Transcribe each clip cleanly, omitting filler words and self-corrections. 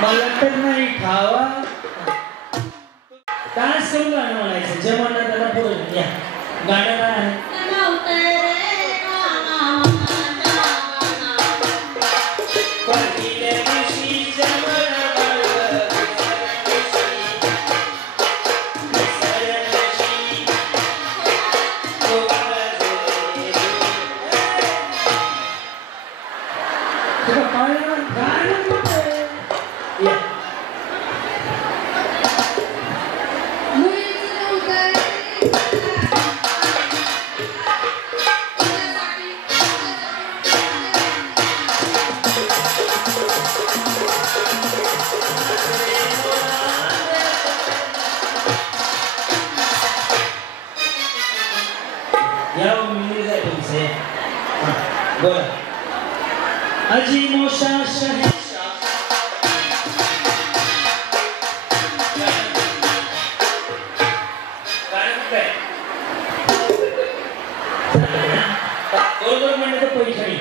मला तर नाही खावा डान्स करून गाणं म्हणायचं जे म्हणणार त्याला पुढे या गाणं काय आहे अजी मोशा बरोबर म्हणलं तर पैठणी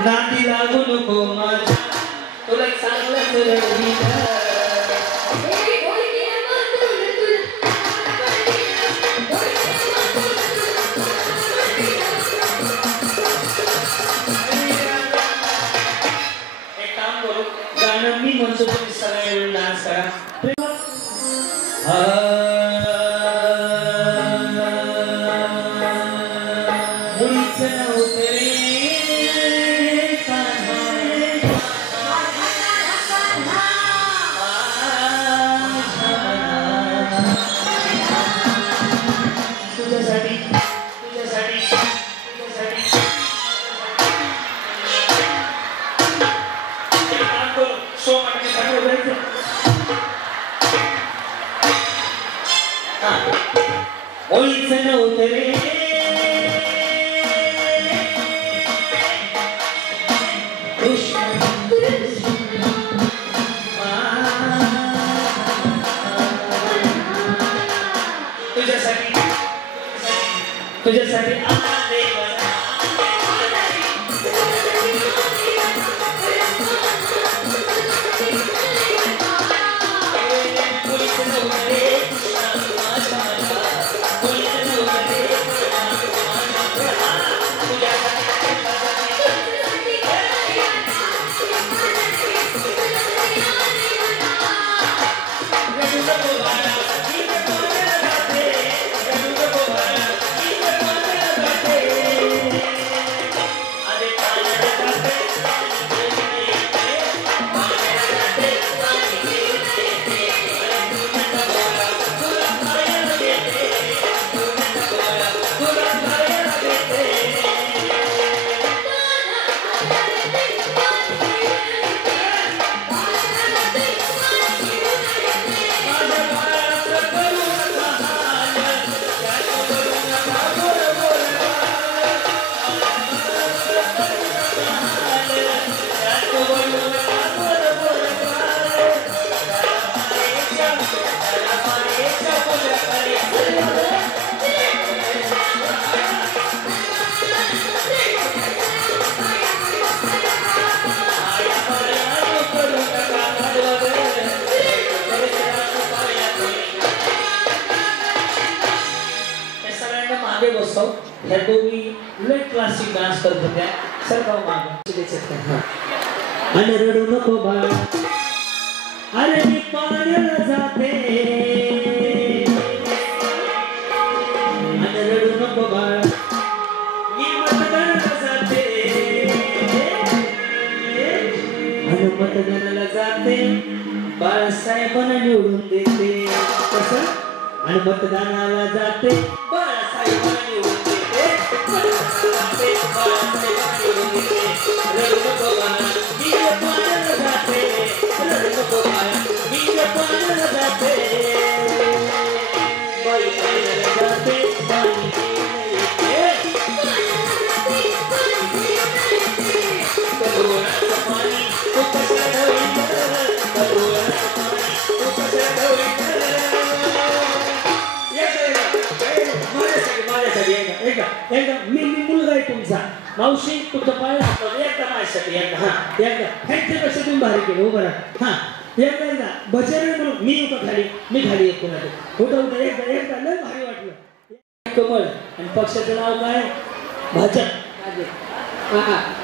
नादी लागू नको माझ्या तुला एक चांगलंच एक काम करू गाणं मी म्हणतो तुम्ही सगळे मिळून डान्स करा तुझ्यासाठी ह्या दोघी लय क्लासिक डान्स करत होत्या सरकाव मागे आणि रडू नको बाळ अरे मी पाण्याला जाते आणि रडू नको बाळ मी मतदानाला जाते बाळासाहेबांना निवडून देते कसं आणि मतदानाला जाते बाळासाहेबांना निवडून देते रडू नको बाळा मी जपानला जाते रडू नको बाळा मी जपानला जाते बाई पाण्याला जाते पाणी एकदा मी मुलगा आहे तुमचा मावशी तुमचा पाय एकदा माझ्यासाठी एकदा हा एकदा ह्यांच्यापेक्षा तुम्ही भारी केलं उभं राहा हा एकदा भजन म्हणून मी येऊ का खाली मी खाली येतो ना उठा उठा एकदा लय भारी वाटलं कमळ आणि पक्षाचं नाव काय भाजप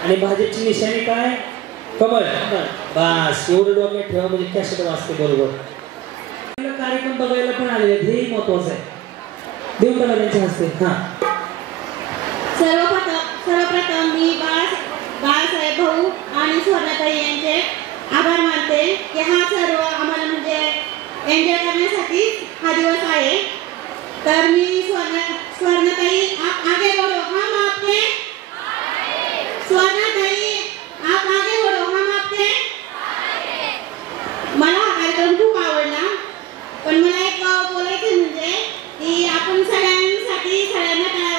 आणि भाजपची निशाणी काय कमळ बस एवढं डोक्यात ठेवा म्हणजे कॅसेट वाजते बरोबर कार्यक्रम बघायला पण आले हे महत्वाचं आहे देऊन टाका त्यांच्या हस्ते हा सर्वप्रथम मी बाळासाहेब भाऊ आणि स्वर्णाताई यांचे आभार मानते की हा सर्व आम्हाला म्हणजे एन्जॉय करण्यासाठी हा दिवस आहे तर मी स्वर्णाताई आप आगे बढ़ो हम आपके स्वर्णाताई आप आगे बढ़ो हम आपके मला हा कार्यक्रम खूप आवडला पण मला एक बोलायचं म्हणजे की आपण सगळ्यांसाठी सगळ्यांना टाळ्या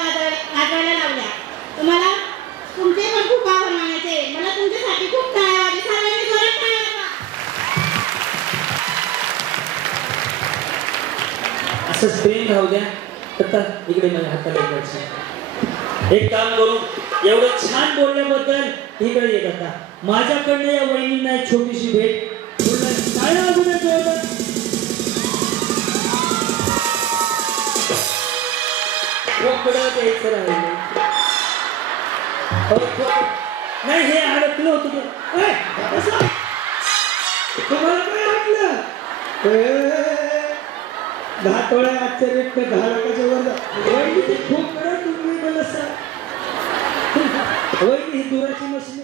वाजवायला लावल्या तुम्हाला तुमचे पण खूप आभार मानायचे मला तुमच्यासाठी खूप टाळ्या वाजवा सगळ्यांनी जोरात टाळ्या वाजवा असंच प्रेम राहू द्या तर इकडे माझ्या हाताला एक काम करू एवढं छान बोलल्याबद्दल इकडे येत आता माझ्याकडनं या वहिनींना एक छोटीशी भेट टाळ्या वाजू द्या जोरदार द्यायचं राहिलं नाही हे अडकलं होतं तुम्हाला काय वाटलं 10 तोळ्या आजच्या रेट 10 लाखाच्या वर वहिनी खूप करा तुम्ही मला वहिनी ही दुराची मशीन